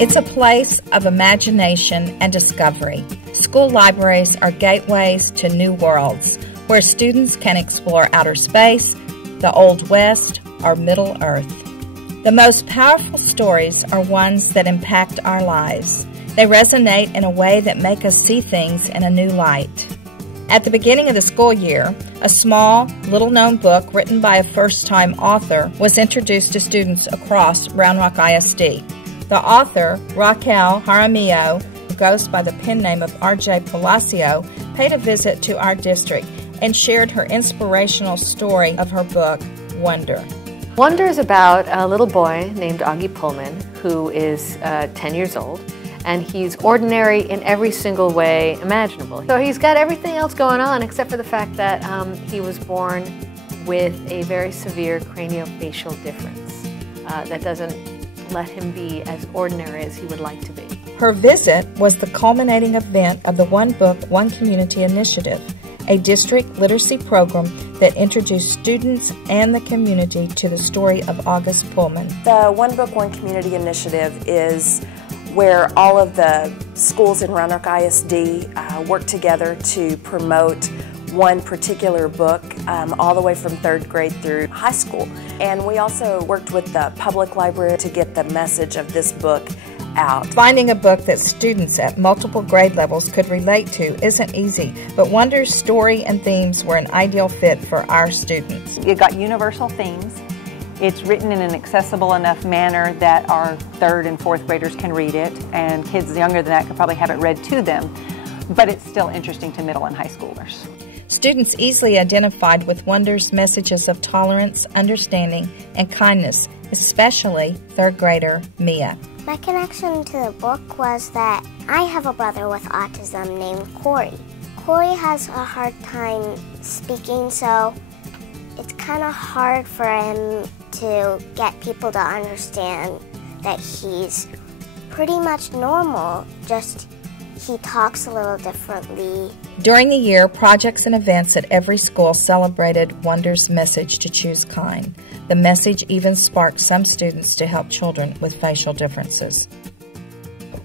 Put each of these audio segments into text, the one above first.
It's a place of imagination and discovery. School libraries are gateways to new worlds where students can explore outer space, the Old West, or Middle Earth. The most powerful stories are ones that impact our lives. They resonate in a way that make us see things in a new light. At the beginning of the school year, a small, little-known book written by a first-time author was introduced to students across Round Rock ISD. The author, Raquel Jaramillo, who goes by the pen name of RJ Palacio, paid a visit to our district and shared her inspirational story of her book, Wonder. Wonder is about a little boy named Augie Pullman who is 10 years old, and he's ordinary in every single way imaginable. So he's got everything else going on except for the fact that he was born with a very severe craniofacial difference that doesn't let him be as ordinary as he would like to be. Her visit was the culminating event of the One Book, One Community initiative, a district literacy program that introduced students and the community to the story of Augie Pullman. The One Book, One Community initiative is where all of the schools in Round Rock ISD work together to promote one particular book all the way from 3rd grade through high school. And we also worked with the public library to get the message of this book out. Finding a book that students at multiple grade levels could relate to isn't easy, but Wonder's story and themes were an ideal fit for our students. It got universal themes. It's written in an accessible enough manner that our 3rd and 4th graders can read it, and kids younger than that could probably have it read to them, but it's still interesting to middle and high schoolers. Students easily identified with Wonder's messages of tolerance, understanding, and kindness, especially 3rd grader Mia. My connection to the book was that I have a brother with autism named Corey. Corey has a hard time speaking, so it's kind of hard for him to get people to understand that he's pretty much normal, just he talks a little differently. During the year, projects and events at every school celebrated Wonder's message to choose kind. The message even sparked some students to help children with facial differences.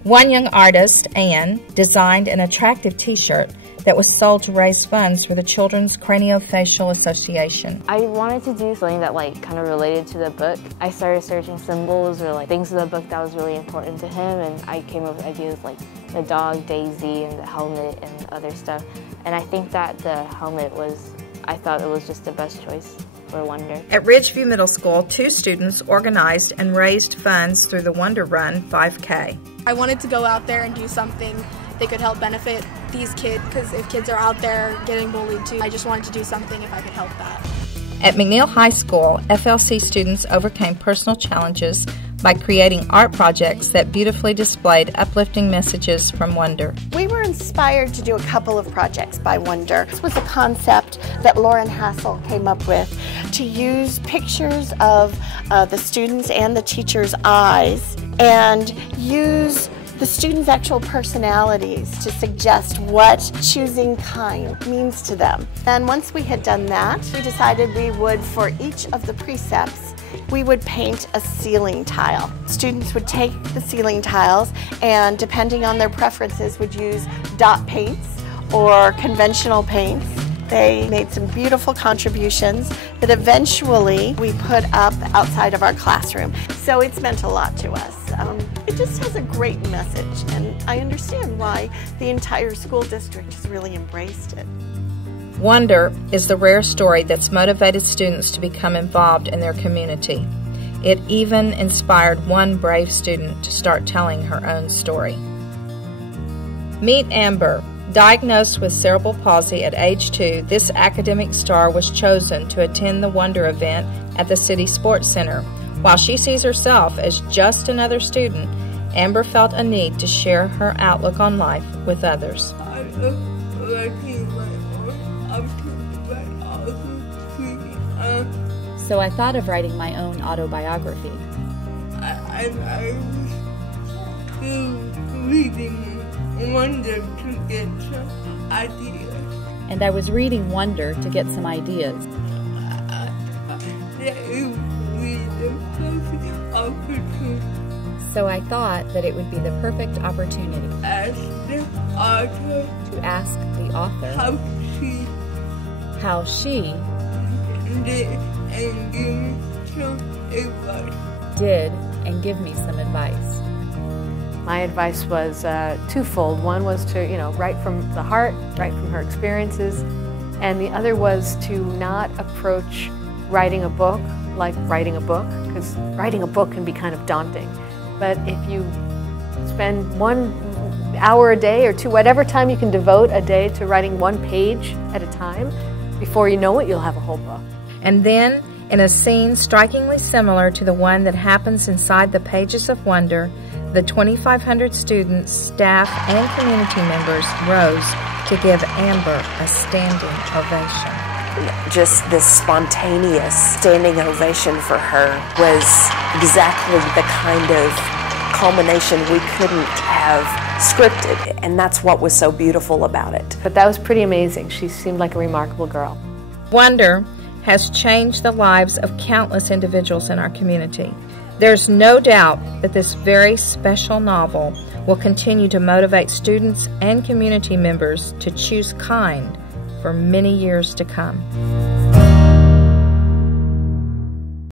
One young artist, Anne, designed an attractive t-shirt that was sold to raise funds for the Children's Craniofacial Association. I wanted to do something that kind of related to the book. I started searching symbols or things in the book that was really important to him, and I came up with ideas like the dog Daisy and the helmet and other stuff. And I think that the helmet I thought it was just the best choice for Wonder. At Ridgeview Middle School, 2 students organized and raised funds through the Wonder Run 5K. I wanted to go out there and do something that could help benefit these kids, because if kids are out there getting bullied too, I just wanted to do something if I could help that. At McNeil High School, FLC students overcame personal challenges by creating art projects that beautifully displayed uplifting messages from Wonder. We were inspired to do a couple of projects by Wonder. This was a concept that Lauren Hassel came up with, to use pictures of the students and the teachers' eyes and use the students' actual personalities to suggest what choosing kind means to them. And once we had done that, we decided we would, for each of the precepts, we would paint a ceiling tile. Students would take the ceiling tiles and, depending on their preferences, would use dot paints or conventional paints. They made some beautiful contributions that eventually we put up outside of our classroom. So it's meant a lot to us. It just has a great message, and I understand why the entire school district has really embraced it. Wonder is the rare story that's motivated students to become involved in their community. It even inspired one brave student to start telling her own story. Meet Amber. Diagnosed with cerebral palsy at age 2, this academic star was chosen to attend the Wonder event at the City Sports Center. While she sees herself as just another student, Amber felt a need to share her outlook on life with others. So I thought of writing my own autobiography. I was reading Wonder to get some ideas. And I was reading Wonder to get some ideas. So I thought that it would be the perfect opportunity Ask the author to ask the author how she did and give me some advice. My advice was twofold. One was to, write from the heart, write from her experiences, and the other was to not approach writing a book like writing a book, because writing a book can be kind of daunting. But if you spend 1 hour a day or two, whatever time you can devote a day to writing one page at a time, before you know it, you'll have a whole book. And then, in a scene strikingly similar to the one that happens inside the pages of Wonder, the 2,500 students, staff, and community members rose to give Amber a standing ovation. Just this spontaneous standing ovation for her was exactly the kind of culmination we couldn't have scripted, and that's what was so beautiful about it. But that was pretty amazing. She seemed like a remarkable girl. Wonder has changed the lives of countless individuals in our community. There's no doubt that this very special novel will continue to motivate students and community members to choose kind for many years to come.